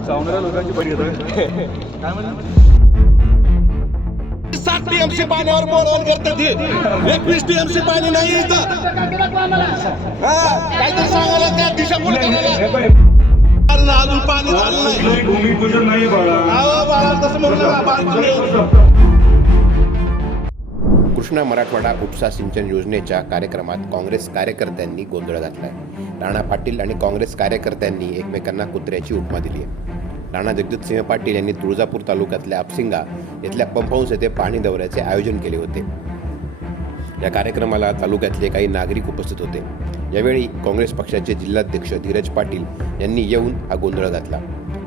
चावणाऱ्या लोकांची बरी सात टीएमसी पाण्यावर बोलवून करतात हे. एकवीस टीएमसी पाणी नाही इथं. हा, काहीतरी सांगायला त्या दिशा अजून पाणी झालं नाही. भूमिपूजन नाही बाळा. बाळा, तसं म्हणू नका, बाळ. कृष्णा मराठवाडा उपसा सिंचन योजनेच्या कार्यक्रमात काँग्रेस कार्यकर्त्यांनी गोंधळ घातलाय. राणा पाटील आणि काँग्रेस कार्यकर्त्यांनी एकमेकांना कुत्र्याची उपमा दिली आहे. राणा जगजितसिंह पाटील यांनी तुळजापूर तालुक्यातल्या आपसिंगा इथल्या पंप हाऊस येथे पाणी दौऱ्याचे आयोजन केले होते. या कार्यक्रमाला तालुक्यातले काही नागरिक उपस्थित होते. यावेळी काँग्रेस पक्षाचे जिल्हाध्यक्ष धीरज पाटील यांनी येऊन हा गोंधळ घातला.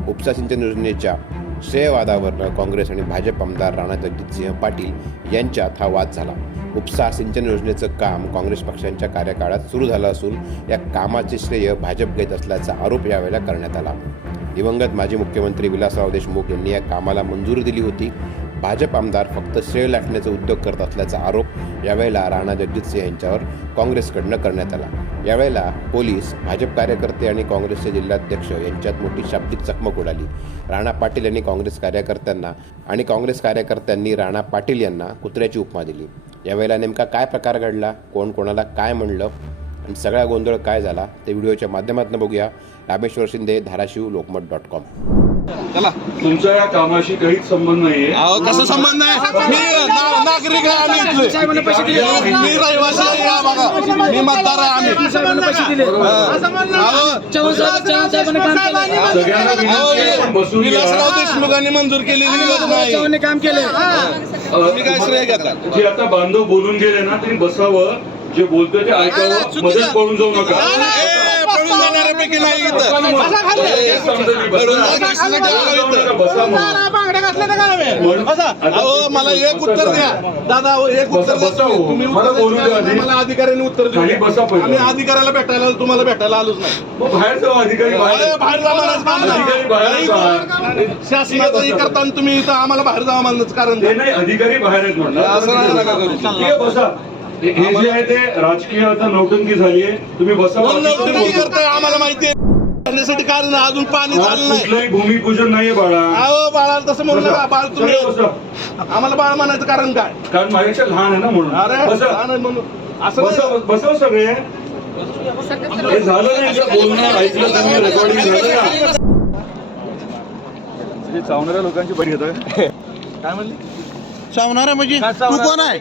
उपसा सिंचन योजनेच्या श्रेयवादावरनं काँग्रेस आणि भाजप आमदार राणा जगजितसिंह पाटील यांच्यात हा वाद झाला. उपसा सिंचन योजनेचं काम काँग्रेस पक्षांच्या कार्यकाळात सुरू झालं असून या कामाचे श्रेय भाजप घेत असल्याचा आरोप यावेळेला करण्यात आला. दिवंगत माजी मुख्यमंत्री विलासराव देशमुख यांनी या कामाला मंजुरी दिली होती. भाजप आमदार फक्त श्रेय लाटण्याचा उद्योग करत असल्याचा आरोप यावेळेला राणा जगजितसिंह यांच्यावर काँग्रेसकडनं करण्यात आला. यावेळेला पोलीस भाजप कार्यकर्ते आणि काँग्रेसचे जिल्हाध्यक्ष यांच्यात मोठी शाब्दिक चकमक उडाली. राणा पाटील यांनी काँग्रेस कार्यकर्त्यांना आणि काँग्रेस कार्यकर्त्यांनी राणा पाटील यांना कुत्र्याची उपमा दिली. यावेळेला नेमका काय प्रकार घडला? कोण कोणाला काय म्हणलं? आणि सगळा गोंधळ काय झाला? ते व्हिडिओच्या माध्यमातून बघूया. Rameshwar Shinde Dharashiv Lokmat dot com. तुमच्या या कामाशी काहीच संबंध नाहीये. अहो कसं संबंध आहे? मी ना- नागरिक आहे आम्ही इथले. मी रहिवासी आहे या भागात मी मतदार आहे आम्ही. अहो, सगळ्यांना विनंती आहे, आपण बसून घ्या. विलासराव देशमुखांनी मंजूर केलेली योजना आहे. काम केले. तुम्ही काय श्रेय घेता? जे आता बांधव बोलून गेले ना त्यांनी बसावं. जे बोलतोय ते ऐकावं. मध्येच पळून जाऊ नका. जाणाऱ्यापैकी नाही इथं. अहो मला एक उत्तर द्या. दादा अहो, एक उत्तर द्या. बसा, तुम्ही. तुम्ही मला बोलू द्या द्या. आधी. मला अधिकाऱ्यांनी उत्तर खाली दिलं बसा पहिलं. आम्ही अधिकाऱ्याला भेटायला आलो, तुम्हाला भेटायला आलोच नाही. मग बाहेर जाऊ अधिकारी अरे, बाहेर बाहेर जाणारच काम अधिकारी बाहेर जा. नाही शासनाचं हे करताना तुम्ही इथं आम्हाला बाहेर जावं म्हणण्याचं कारण ते? नाही अधिकारी बाहेर आहेत असं नका करू. ठीक आहे बसा. हे जे आहे ते राजकीय आता नौटंकी झालीये तुम्ही बसा. करताय आम्हाला माहिती आहे. करण्यासाठी कारण आहे, अजून पाणी झालं नाही कुठलंही भूमिपूजन नाहीये बाळा. अहो बाळा तसं म्हणू नका बाळ तुम्ही बसा. आम्हाला बाळ म्हणायचं कारण काय? कारण माझ्यापेक्षा लहान आहे ना म्हणून. अरे बसा. लहान आहे म्हणून. असं बसा नाही. बसा सगळे. हे झालं नाही का बोलणं ऐकलं तुम्ही रेकॉर्डिंग झालं ना. चावणाऱ्या लोकांची बरी येतं काय म्हणले? चावणारा म्हणजे? तू कोण आहे?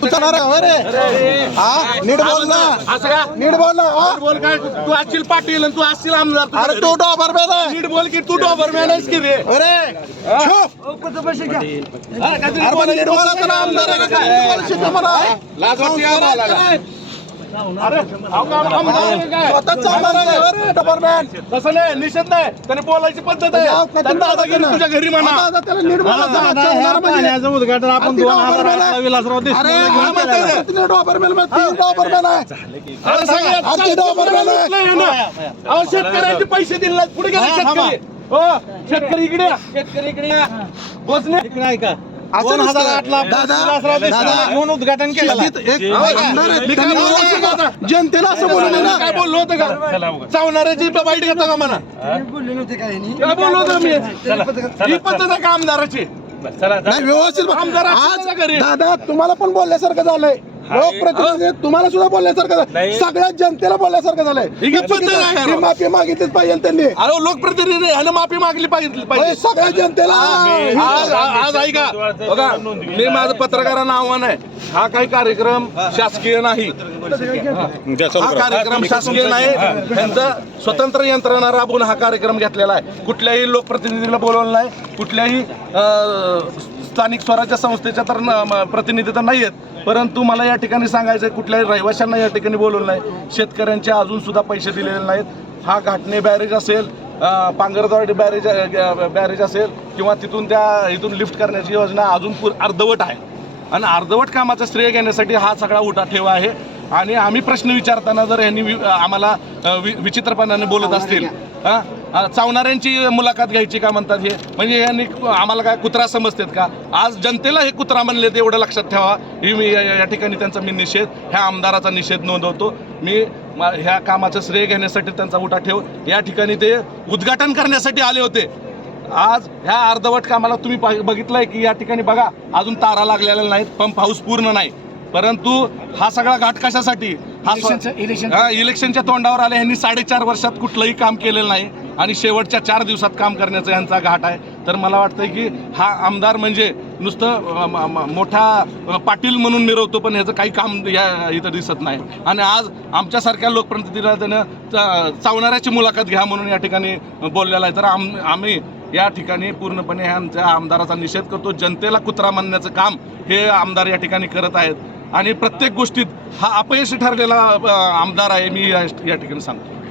तू चावणार आहे रे हा? नीट बोल ना. असं का? नीट बोल ना बोल काय? तू असशील पाटील आणि तू असशील आमदार. अरे तू डॉबरमॅन आहे. नीट बोल की तू डॉबरमॅन आहेस की रे? अरे नीट बोलायचं ना आमदार आहे का? काय? शिका मला. लाज वाटते आम्हाला. तसं नाही निषेध नाही. त्याने बोलायची पद्धत आहे. त्याने दादागिरी तुझ्या घरी म्हणा. पाण्याचं उद्घाटन आपण दोन हजार आठला विलासराव अरे, देशमुख म्हणते रे. अरे, सगळ्यात चांगलं आहे. ना. अहो, शेतकऱ्यांचे पैसे दिले. पुढे गेले शेतकरी. हो. शेतकरी इकडे. शेतकरी इकडे. बोचले. इकडे ऐका दोन हजार नसतं. आठला दादा, दादा. येऊन उद्घाटन केलं का? जनतेला असं बोलू नये ना काय बोललो होतं का? चावणाऱ्याची वाईट घेता का म्हणा? काय बोललो होतो मी? ही पद्धत आहे का आमदाराची? नाही व्यवस्थित बघ. आमदार आज असं का घरी? दादा तुम्हाला पण बोलल्यासारखं झालंय. लोकप्रतिनिधी तुम्हाला सुद्धा बोलल्यासारखं झालं. सगळ्या जनतेला बोलल्यासारखं झालंय. माफी मागितलीच पाहिजे त्यांनी. अरे लोकप्रतिनिधी ह्यानं माफी मागली पाहिजे पाहिजे. सगळ्या जनतेला आज आज ऐका. बघा मी माझं पत्रकारांना आव्हान आहे. हा काही कार्यक्रम शासकीय नाही. हा. कार्यक्रम शासकीय नाही. त्यांचं स्वतंत्र यंत्रणा राबवून हा कार्यक्रम घेतलेला आहे. कुठल्याही लोकप्रतिनिधीला बोलवलं नाही. कुठल्याही स्थानिक स्वराज्य संस्थेच्या तर न- प्रतिनिधी तर नाही आहेत परंतु मला या ठिकाणी सांगायचं आहे कुठल्याही रहिवाशांना या ठिकाणी बोलवलं नाही. शेतकऱ्यांचे अजूनसुद्धा पैसे दिलेले नाहीत. हा घाटणे बॅरेज असेल अं, पांगरदवाडी बॅरेज बॅरेज असेल किंवा तिथून त्या इथून लिफ्ट करण्याची योजना अजून पूर अर्धवट आहे. आणि अर्धवट कामाचं श्रेय घेण्यासाठी हा सगळा उठा ठेवा आहे. आणि आम्ही प्रश्न विचारताना जर यांनी आम्हाला विचित्रपणाने बोलत असतील हा? चावणाऱ्यांची मुलाखत घ्यायची का म्हणतात हे? म्हणजे यांनी आम्हाला काय कुत्रा समजतात का? आज जनतेला हे कुत्रा म्हणले ते एवढं लक्षात ठेवा. ही मी या ठिकाणी त्यांचा मी निषेध ह्या आमदाराचा निषेध नोंदवतो. मी ह्या कामाचं श्रेय घेण्यासाठी त्यांचा उठा ठेव या ठिकाणी ते उद्घाटन करण्यासाठी आले होते. आज ह्या अर्धवट कामाला तुम्ही बघितलंय की या ठिकाणी बघा अजून तारा लागलेल्या नाहीत पंप हाऊस पूर्ण नाही. परंतु हा सगळा घाट कशासाठी? हा हा, इलेक्शनच्या तोंडावर आले. यांनी साडेचार वर्षात कुठलंही काम केलेलं नाही आणि शेवटच्या चार दिवसात काम करण्याचा यांचा घाट आहे. तर मला वाटतंय की हा आमदार म्हणजे नुसतं मोठा पाटील म्हणून मिरवतो पण ह्याचं काही काम या इथं दिसत नाही. आणि आज आमच्यासारख्या लोकप्रतिनिधीला त्यानं चावणाऱ्याची मुलाखत घ्या म्हणून या ठिकाणी बोललेला आहे. तर आम आम्ही या ठिकाणी पूर्णपणे ह्या आमच्या आमदाराचा निषेध करतो. जनतेला कुत्रा मानण्याचं काम हे आमदार या ठिकाणी करत आहेत. आणि प्रत्येक गोष्टीत हा अपयशी ठरलेला आमदार आहे मी या ठिकाणी सांगतो.